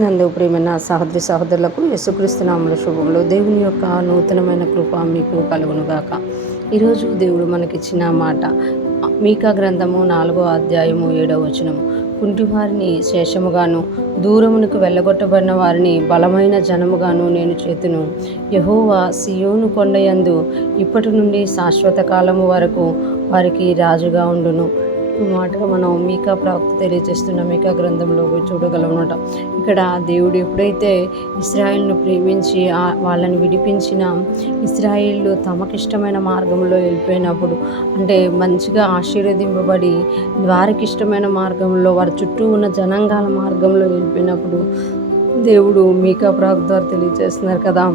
నందు ప్రియమైన సహోదరి సహోదరులకు యేసుక్రీస్తు నామములో శుభములు. దేవుని యొక్క నూతనమైన కృప మీకు కలుగునుగాక. ఈరోజు దేవుడు మనకిచ్చిన మాట మీకా గ్రంథము 4వ అధ్యాయము 7వ వచనము. కుంటివారిని శేషముగాను దూరమునకు వెళ్ళగొట్టబడిన వారిని బలమైన జనముగాను నేను చేతును. యెహోవా సియోను కొండయందు ఇప్పటి నుండి శాశ్వత కాలము వరకు వారికి రాజుగా ఉండును. ఈ మాటగా మనం మీకా ప్రవక్త తెలియజేస్తున్న మీకా గ్రంథంలో చూడగలమన్నమాట. ఇక్కడ దేవుడు ఎప్పుడైతే ఇశ్రాయేలును ప్రేమించి వాళ్ళని విడిపించిన ఇశ్రాయేలు తమకిష్టమైన మార్గంలో వెళ్ళిపోయినప్పుడు, అంటే మంచిగా ఆశీర్వదింపబడి వారికి ఇష్టమైన మార్గంలో వారి చుట్టూ ఉన్న జనాంగాల మార్గంలో వెళ్ళిపోయినప్పుడు దేవుడు మీకా ప్రవక్త ద్వారా తెలియజేస్తున్నారు కదా,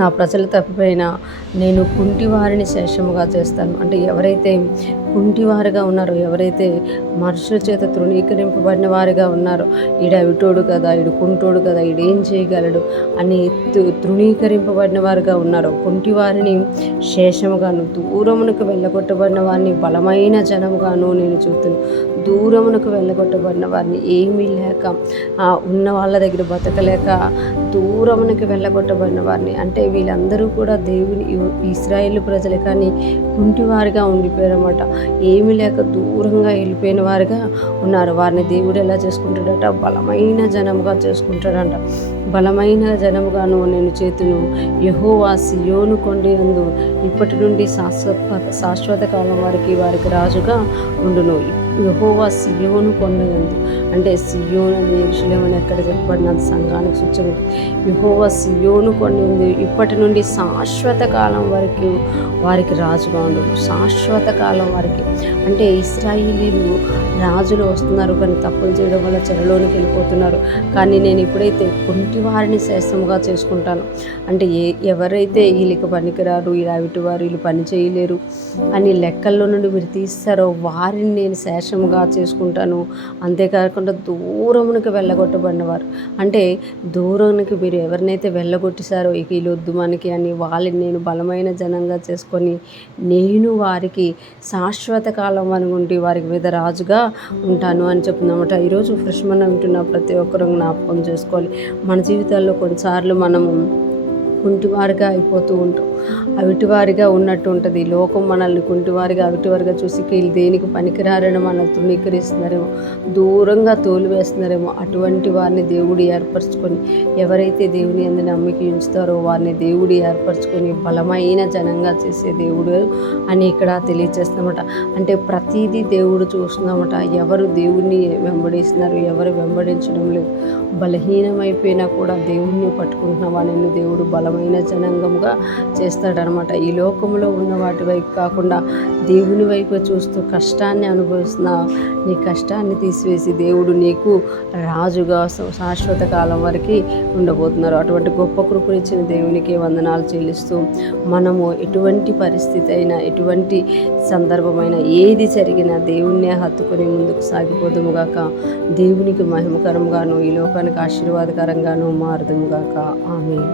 నా ప్రజలు తప్పిపోయినా నేను కుంటివారిని శేషముగా చేస్తాను. అంటే ఎవరైతే కుంటివారుగా ఉన్నారో, ఎవరైతే మనుషుల చేత తృణీకరింపబడిన వారిగా ఉన్నారో, ఈడు అవిటోడు కదా, ఈడు కుంటోడు కదా, ఈడేం చేయగలడు అని తృణీకరింపబడిన వారుగా ఉన్నారో, కుంటివారిని శేషముగాను దూరమునకు వెళ్ళగొట్టబడిన వారిని బలమైన జనముగాను నేను చూస్తున్నాను. దూరమునకు వెళ్ళగొట్టబడిన వారిని ఏమీ లేక ఉన్న వాళ్ళ దగ్గర బతకలేక దూరమునకు వెళ్ళగొట్టబడిన వారిని, అంటే వీళ్ళందరూ కూడా దేవుని ఇశ్రాయేలు ప్రజలే కానీ కుంటివారిగా ఉండిపోయారన్నమాట. ఏమీ లేక దూరంగా వెళ్ళిపోయిన వారుగా ఉన్నారు. వారిని దేవుడు ఎలా చేసుకుంటాడట, బలమైన జనముగా చేసుకుంటాడంట. బలమైన జనముగాను నేను చేతును. యెహోవా సియోను కొండయందు ఇప్పటి నుండి శాశ్వత కాలం వారికి రాజుగా ఉండును. యెహోవా సియోను కొండయందు, అంటే సియోను అని యెరూషలేము అని ఎక్కడ చెప్పబడినది సంఘానికి సూచన. యెహోవా సియోను కొండయందు ఇప్పటి నుండి శాశ్వత కాలం వరకు వారికి రాజుగా ఉండును. శాశ్వత కాలం వారికి, అంటే ఇశ్రాయేలీలు రాజులు వస్తున్నారు కానీ తప్పులు చేయడం వల్ల చెరలోనికి వెళ్ళిపోతున్నారు. కానీ నేను ఎప్పుడైతే కుంటి వారిని శ్రేష్టముగా చేసుకుంటాను, అంటే ఎవరైతే వీళ్ళకి పనికిరారు, వీళ్ళు వారు, వీళ్ళు పని చేయలేరు అని లెక్కల్లో నుండి మీరు తీస్తారో వారిని నేను శేషముగా చేసుకుంటాను. అంతేకాకుండా దూరమునికి వెళ్ళగొట్టబడిన వారు, అంటే దూరానికి మీరు ఎవరినైతే వెళ్ళగొట్టేశారో ఇక వీళ్ళొద్దు మనకి అని వాళ్ళని నేను బలమైన జనంగా చేసుకొని నేను వారికి శాశ్వత కాలం అనుకుంటే వారికి మీద రాజుగా ఉంటాను అని చెప్తున్నమాట. ఈరోజు ఫ్రెష్మన్ వింటున్న ప్రతి ఒక్కరూ జ్ఞాపకం చేసుకోవాలి. మన జీవితాల్లో కొన్నిసార్లు మనము కుంటివారిగా అయిపోతూ ఉంటాం, అవిటివారిగా ఉన్నట్టు ఉంటుంది. లోకం మనల్ని కుంటివారిగా అవిటివారిగా చూసి వీళ్ళు దేనికి పనికిరారని మనల్ని తృణీకరిస్తున్నారేమో, దూరంగా తోలివేస్తున్నారేమో. అటువంటి వారిని దేవుడు ఏర్పరచుకొని, ఎవరైతే దేవుని యందు నమ్మిక ఉంచుతారో వారిని దేవుడు ఏర్పరచుకొని బలమైన జనంగా చేసే దేవుడు అని ఇక్కడ తెలియజేస్తున్నమాట. అంటే ప్రతిదీ దేవుడు చూస్తున్నామట. ఎవరు దేవుణ్ణి వెంబడిస్తున్నారు, ఎవరు వెంబడించడం లేదు. బలహీనమైపోయినా కూడా దేవుణ్ణి పట్టుకుంటున్నావా, నిన్ను దేవుడు బలమైన జనాంగంగా చేస్తాడనమాట. ఈ లోకంలో ఉన్న వాటి వైపు కాకుండా దేవుని వైపు చూస్తూ కష్టాన్ని అనుభవిస్తున్న నీ కష్టాన్ని తీసివేసి దేవుడు నీకు రాజుగా శాశ్వత కాలం వరకు ఉండబోతున్నారు. అటువంటి గొప్ప కృపనిచ్చిన దేవునికి వందనాలు చెల్లిస్తూ మనము ఎటువంటి పరిస్థితి అయినా, ఎటువంటి సందర్భమైనా, ఏది జరిగినా దేవుణ్ణే హత్తుకొని ముందుకు సాగిపోదుముగాక. దేవునికి మహిమకరంగాను ఈ లోకానికి ఆశీర్వాదకరంగాను మారుదుముగాక. ఆమేన్.